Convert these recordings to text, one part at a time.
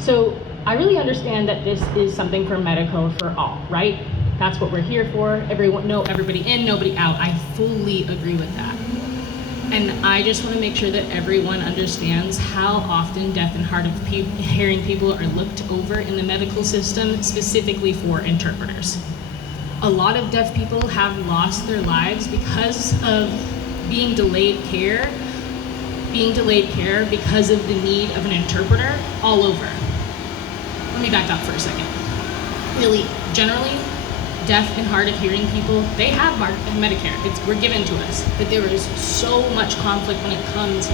So I really understand that this is something for medical for all, right? That's what we're here for. Everybody in, nobody out. I fully agree with that. And I just want to make sure that everyone understands how often deaf and hard of hearing people are looked over in the medical system, specifically for interpreters. A lot of deaf people have lost their lives because of being delayed care because of the need of an interpreter all over. Let me back up for a second. Really, generally, deaf and hard of hearing people, they have Medicare. We're given to us. But there is so much conflict when it comes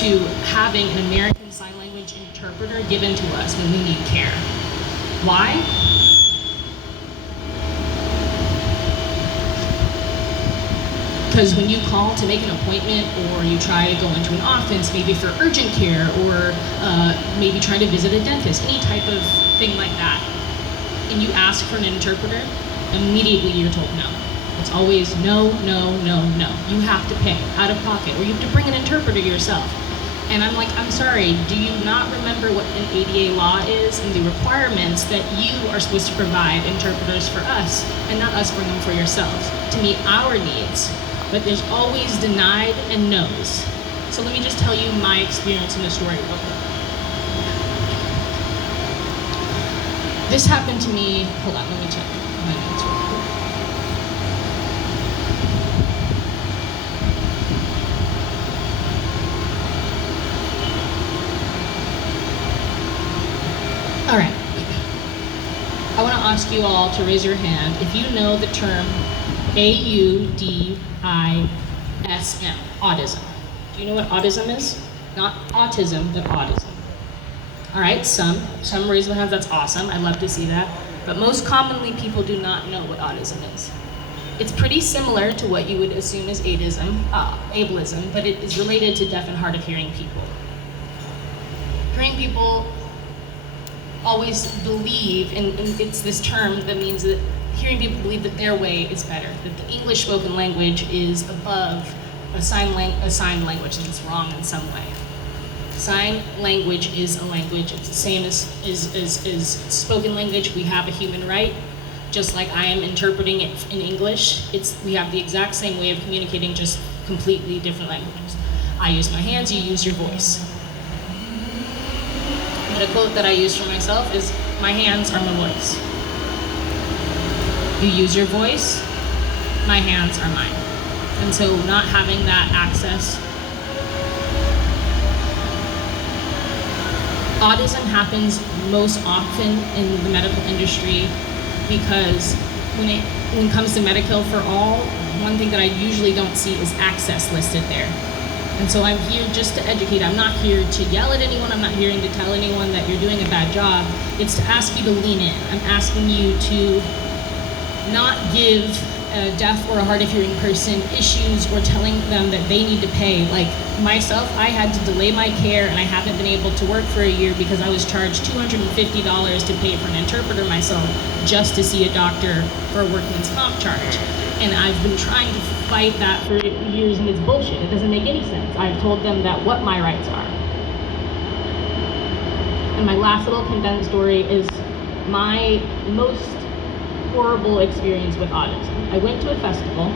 to having an American Sign Language interpreter given to us when we need care. Why? Because when you call to make an appointment, or you try to go into an office, maybe for urgent care, or maybe try to visit a dentist, any type of thing like that, and you ask for an interpreter, immediately you're told no. It's always no, no, no, no. You have to pay out of pocket, or you have to bring an interpreter yourself. And I'm like, I'm sorry, do you not remember what an ADA law is and the requirements that you are supposed to provide interpreters for us, and not us bring them for yourselves to meet our needs? But there's always denied and no's. So let me just tell you my experience in the story real quick. This happened to me, hold on, let me check my notes real quick. All right. I want to ask you all to raise your hand if you know the term AUDISM, autism. Do you know what autism is? Not autism, but autism. All right, some raise their hands, that's awesome, I'd love to see that. But most commonly, people do not know what autism is. It's pretty similar to what you would assume is ableism, but it is related to deaf and hard of hearing people. Hearing people always believe, and it's this term that means that hearing people believe that their way is better, that the English spoken language is above a sign language, and it's wrong in some way. Sign language is a language. It's the same as spoken language. We have a human right, just like I am interpreting it in English. We have the exact same way of communicating, just completely different languages. I use my hands, you use your voice. But a quote that I use for myself is, my hands are my voice. You use your voice, my hands are mine. And so not having that access. Autism happens most often in the medical industry because when it comes to Medicare for all, one thing that I usually don't see is access listed there. And so I'm here just to educate. I'm not here to yell at anyone. I'm not here to tell anyone that you're doing a bad job. It's to ask you to lean in. I'm asking you to not give a deaf or a hard of hearing person issues or telling them that they need to pay. Like myself, I had to delay my care and I haven't been able to work for a year because I was charged $250 to pay for an interpreter myself just to see a doctor for a workman's comp charge. And I've been trying to fight that for years, and it's bullshit. It doesn't make any sense. I've told them that what my rights are. And my last little condensed story is my most horrible experience with autism. I went to a festival